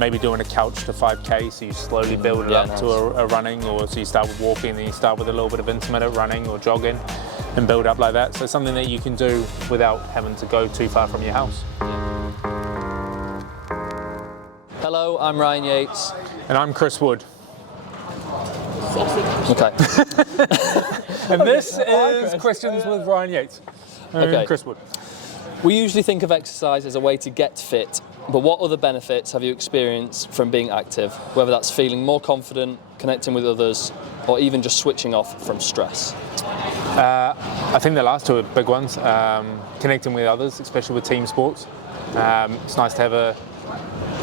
Maybe doing a couch to 5K, so you slowly build it up to a running, or so you start with walking, then you start with a little bit of intermittent running or jogging and build up like that. So something that you can do without having to go too far from your house. Hello, I'm Ryan Yates. And I'm Chris Wood. Okay. And this is Questions with Ryan Yates. Okay. Chris Wood. We usually think of exercise as a way to get fit, but what other benefits have you experienced from being active? Whether that's feeling more confident, connecting with others, or even just switching off from stress? I think the last two are big ones. Connecting with others, especially with team sports. It's nice to have a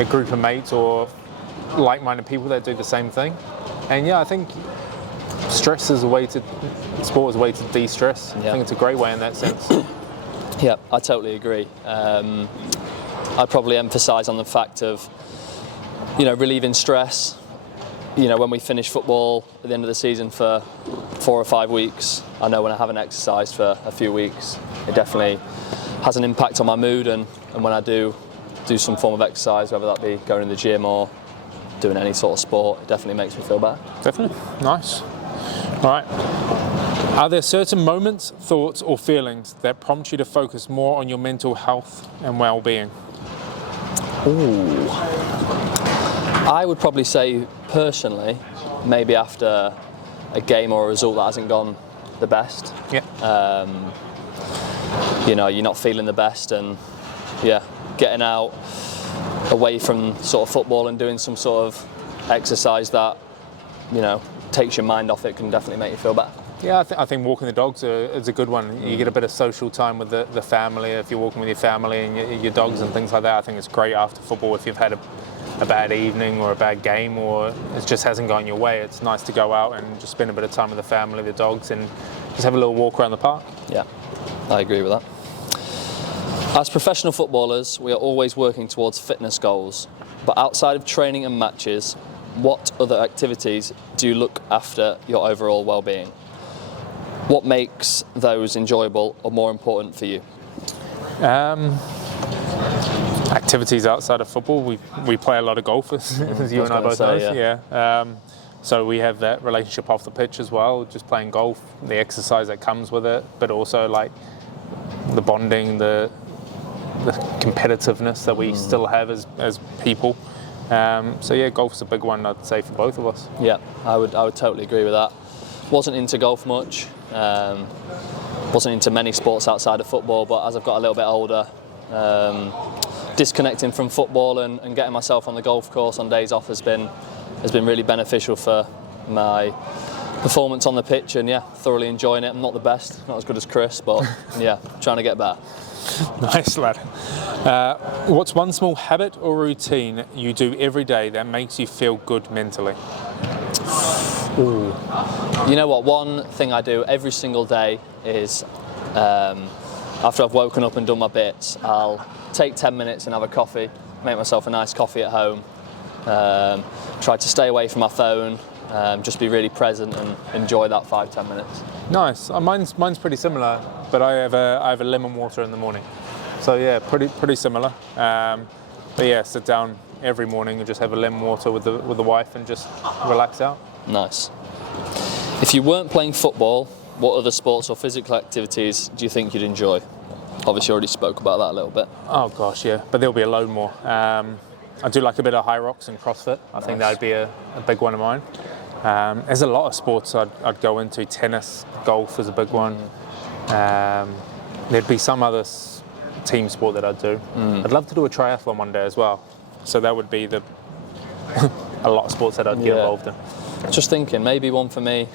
group of mates or like-minded people that do the same thing. And yeah, I think sport is a way to de-stress. I think it's a great way in that sense. Yeah, I totally agree. I'd probably emphasise on the fact of, relieving stress. When we finish football at the end of the season for 4 or 5 weeks, I know when I haven't exercised for a few weeks, it definitely has an impact on my mood. And when I do some form of exercise, whether that be going to the gym or doing any sort of sport, it definitely makes me feel better. Definitely. Nice. All right. Are there certain moments, thoughts or feelings that prompt you to focus more on your mental health and well-being? Ooh. I would probably say personally, maybe after a game or a result that hasn't gone the best. Yeah. You're not feeling the best, and getting out away from sort of football and doing some sort of exercise that, takes your mind off it can definitely make you feel better. Yeah, I think walking the dogs is a good one. You get a bit of social time with the family. If you're walking with your family and your dogs and things like that, I think it's great after football. If you've had a bad evening or a bad game, or it just hasn't gone your way, it's nice to go out and just spend a bit of time with the family, the dogs, and just have a little walk around the park. Yeah, I agree with that. As professional footballers, we are always working towards fitness goals, but outside of training and matches, what other activities do you look after your overall well-being? What makes those enjoyable or more important for you? Activities outside of football, we play a lot of golf, as you and I both know. Yeah. So we have that relationship off the pitch as well, just playing golf, the exercise that comes with it, but also like the bonding, the competitiveness that we still have as people. Golf's a big one, I'd say, for both of us. Yeah, I would totally agree with that. Wasn't into golf much, wasn't into many sports outside of football, but as I've got a little bit older, disconnecting from football and getting myself on the golf course on days off has been really beneficial for my performance on the pitch, and thoroughly enjoying it. I'm not the best, not as good as Chris, but trying to get better. Nice, lad. What's one small habit or routine you do every day that makes you feel good mentally? Ooh. You know what, one thing I do every single day is after I've woken up and done my bits, I'll take 10 minutes and have a coffee, make myself a nice coffee at home, try to stay away from my phone, just be really present and enjoy that 5-10 minutes. Nice. Mine's pretty similar, but I have a lemon water in the morning. So yeah, pretty similar. Sit down every morning and just have a lemon water with the wife and just relax out. Nice. If you weren't playing football, what other sports or physical activities do you think you'd enjoy? Obviously, you already spoke about that a little bit. Oh gosh, yeah, but there'll be a load more. I do like a bit of high rocks and CrossFit. I think that would be a big one of mine. There's a lot of sports I'd go into. Tennis, golf is a big one. There'd be some other team sport that I'd do. I'd love to do a triathlon one day as well. So that would be a lot of sports that I'd get involved in. Just thinking, maybe one for me,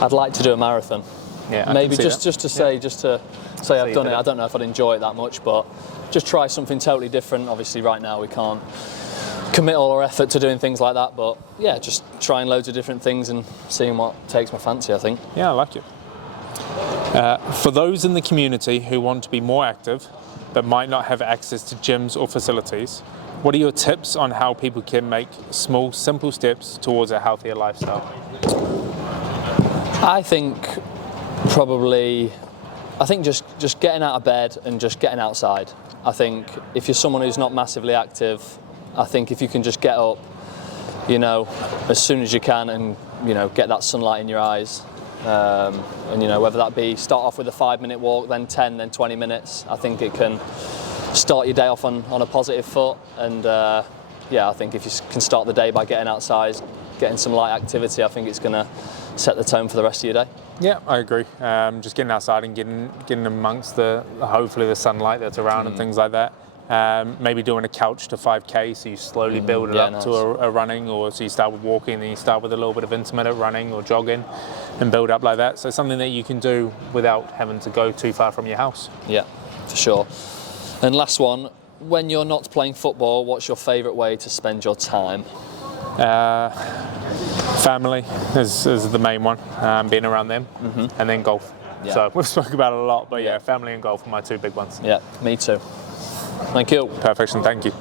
I'd like to do a marathon. Yeah, maybe just to say I've done it. I don't know if I'd enjoy it that much, but just try something totally different. Obviously right now we can't commit all our effort to doing things like that, but just trying loads of different things and seeing what takes my fancy, I think. Yeah, I like it. For those in the community who want to be more active but might not have access to gyms or facilities, what are your tips on how people can make small, simple steps towards a healthier lifestyle? I think just getting out of bed and just getting outside. I think if you're someone who's not massively active, I think if you can just get up, as soon as you can, and get that sunlight in your eyes, and whether that be start off with a 5-minute walk, then 10, then 20 minutes, I think it can start your day off on a positive foot. And I think if you can start the day by getting outside, getting some light activity, I think it's going to set the tone for the rest of your day. Yeah, I agree. Just getting outside and getting amongst hopefully the sunlight that's around and things like that. Maybe doing a couch to 5K, so you slowly build it up to a running, or so you start with walking, then you start with a little bit of intermittent running or jogging and build up like that. So something that you can do without having to go too far from your house. Yeah, for sure. And last one, when you're not playing football, what's your favourite way to spend your time? Family is the main one, being around them, and then golf. Yeah. So we've spoken about it a lot, but family and golf are my two big ones. Yeah, me too. Thank you. Perfection, thank you.